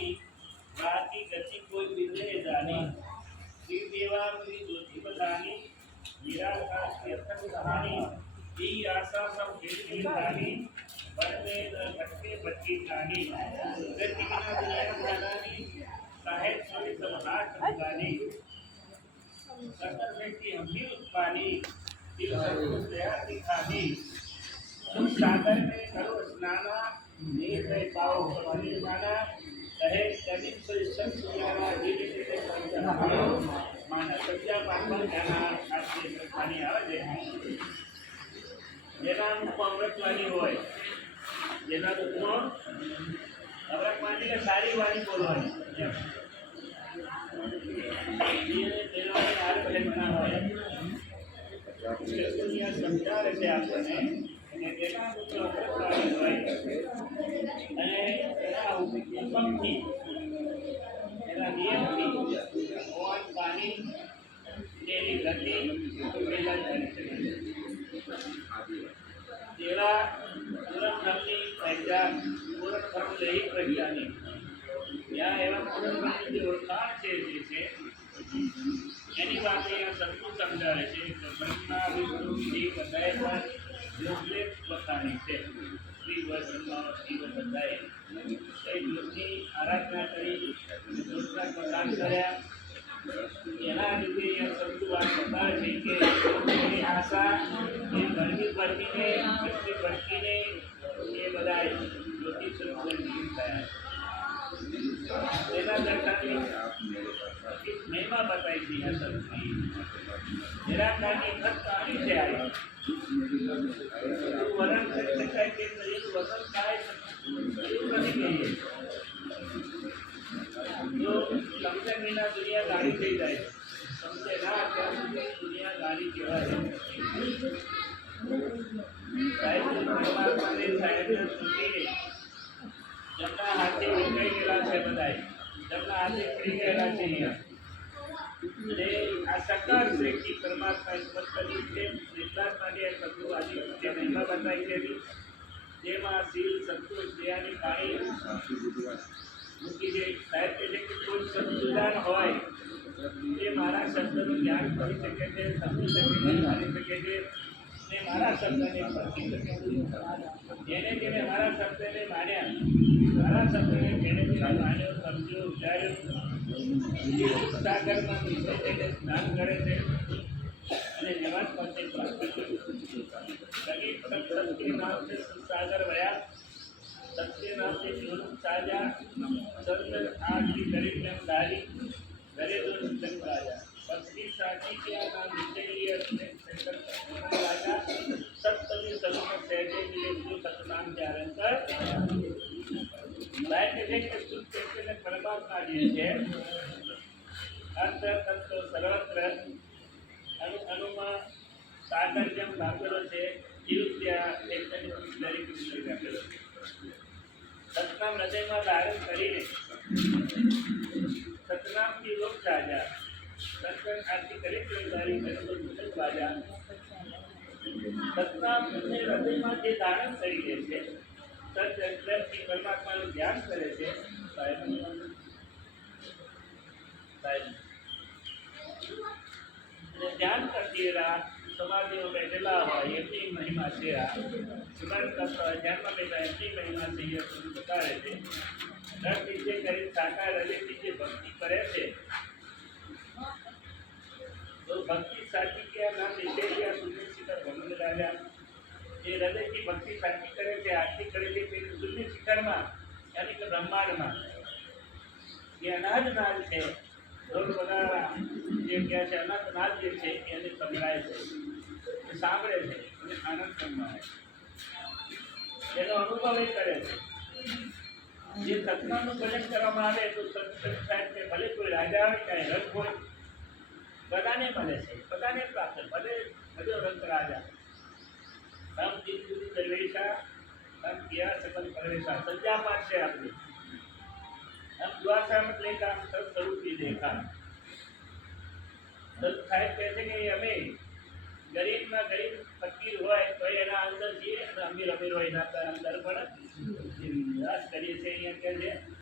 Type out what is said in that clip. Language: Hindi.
नहीं बात की गति कोई मिलने जाने। श्री देवा मेरी ज्योति बताने मेरा खास की अथक कहानी, दी आशा सब खेल के जाने बढ़ते न घटते बच्चे जाने। गति बिना दुनिया बनाने साहेब सोने समाज समझाने सतर व्यक्ति हम भी उत्पानी दिल सब दया दिखाने। तुम सागर में करो स्नाना नहीं पाओ पानी। माना રહે તેની સંસ્કૃતિના જે રીતે માના સજ્જા પાકમાં આવે છે જેના અમૃતવાની હોય જેના તો ગુણો સારી વાણી બોલવાની તેના સારું પ્રેમના હોય સંસ્કૃતિના સમજાવે છે આપણને અને તેના અમૃતવાની હોય હુકમથી એના નિયમથી મોહન પાણી તેની ગતિ પેદા કરી શકે છે તેના પૂરણ ધર્મની પહેચાન પૂરણ ધર્મ લઈ પ્રજ્ઞાની ત્યાં એવા પૂરણ ધર્મની જે ઓળખાણ છે જે છે એની વાત અહીંયા સંતો સમજાવે છે કે બ્રહ્મા વિષ્ણુ શિવ બધાએ પણ યોગને પોતાની છે શ્રી બ્રહ્મા શિવ બધાએ એ યોગની આરાધના કરી યોગના પ્રદાન કર્યા એના લીધે અહીંયા સંતો વાત બતાવે છે કે એની આશા એ ગરમી પડતીને ભટકી ભટકીને એ બધા જ્યોતિ સ્વરૂપ જીવ થયા તેના દર્શાવી એક મહિમા બતાવી છે આ સંતની નિરાકારની ખત કહાની છે આ જો સમજે વિના દુનિયા ગાડી થઈ જાય સમજે ના ત્યાં સુધી દુનિયા ગાડી કહેવાય સાહેબ પરમાત્માને સાહેબને સ્મૃતિને જમણા હાથે ઉંચાઈ ગયેલા છે બધાય જમણા હાથે પડી ગયેલા છે અહીંયા અને આ સકાર શ્રેષ્ઠી પરમાત્મા સ્પષ્ટ કરી છે એટલા જ માટે આ શબ્દો આજે જે મહિમા બતાવી છે એની, જેમાં શીલ સંતોષ દયાની પાણી વિધાન હોય, એ મારા શબ્દનું જ્ઞાન કરી શકે છે, સમજી શકે છે જાણી શકે છે એ મારા શબ્દને પરખી શકે છે. જેને જેને મારા શબ્દને માન્યા મારા શબ્દને જેને જેને માન્યો સમજ્યો વિચાર્યો સાગરમાં મિશ્ર થઈને સ્નાન કરે છે, અને નેવાજ પાસે પ્રાપ્ત કર્યું સગી સંસ્કૃતિ વયા सत्य नाम से जीवन साजा संत आदि गरीब ने डाली गरे दो नितन राजा भक्ति साची क्या नाम निचली अपने शंकर सत्य राजा सप्तमी सलम सहजे मिले गुरु सतनाम जारण कर લાયક છે કે શુદ્ધ ચૈતન્ય પરમાત્મા જે છે અંતર તત્વ સર્વત્ર અણુ અણુમાં સાગર જેમ લાગેલો છે એવું ત્યાં ચૈતન્ય પુરુષ દરેક વિષય રાખેલો છે સતનામ હૃદયમાં ધારણ કરીને સતનામથી લોક સાજા સત્સંગ આરતી કરી જવાબદારી કરતો મુજબ બાજા. સતનામ એમને હૃદયમાં જે ધારણ કરી લે છે સત્યથી પરમાત્માનું ધ્યાન કરે છે સમાધિઓ બેઠેલા હોય એમની મહિમા છે આ સ્મરણ કરતા હોય ધ્યાનમાં બેઠા એમની મહિમા છે એ બધું બતાવે છે દર દિવસે કરી સાકાર હૃદયથી જે ભક્તિ કરે છે તો ભક્તિ સાચી કે નામ વિશે આ સુનિશ્ચિત ભગવાન રાજા જે હૃદયથી ભક્તિ સાચી કરે છે આરતી કરે છે તે શૂન્ય શિખરમાં યાની કે બ્રહ્માંડમાં જે અનાજ નાદ છે રોગ બધા જે કહે છે અનાજ નાદ જે છે એને સંભળાય છે એ સાંભળે છે અને આનંદ સંભાળે છે એનો અનુભવ એ કરે છે જે સત્તાનું ભજન કરવામાં આવે તો સત્સંગ સાહેબ કે ભલે કોઈ રાજા હોય ચાહે રંગ હોય બધાને મળે છે બધાને પ્રાપ્ત ભલે ભલે રંગ રાજા हम जिन गुरु दरवेशा हम किया सकल परवेशा सज्जा पाठ से आपने हम द्वार सहमत लेकर हम सब स्वरूप ही देखा તો સાહેબ કહે છે કે અમે ગરીબમાં ગરીબ ફકીર હોય તો એના અંદર જઈએ અને અમીર અમીર હોય એના અંદર પણ. નિવાસ કરીએ છીએ અહીંયા કે છે.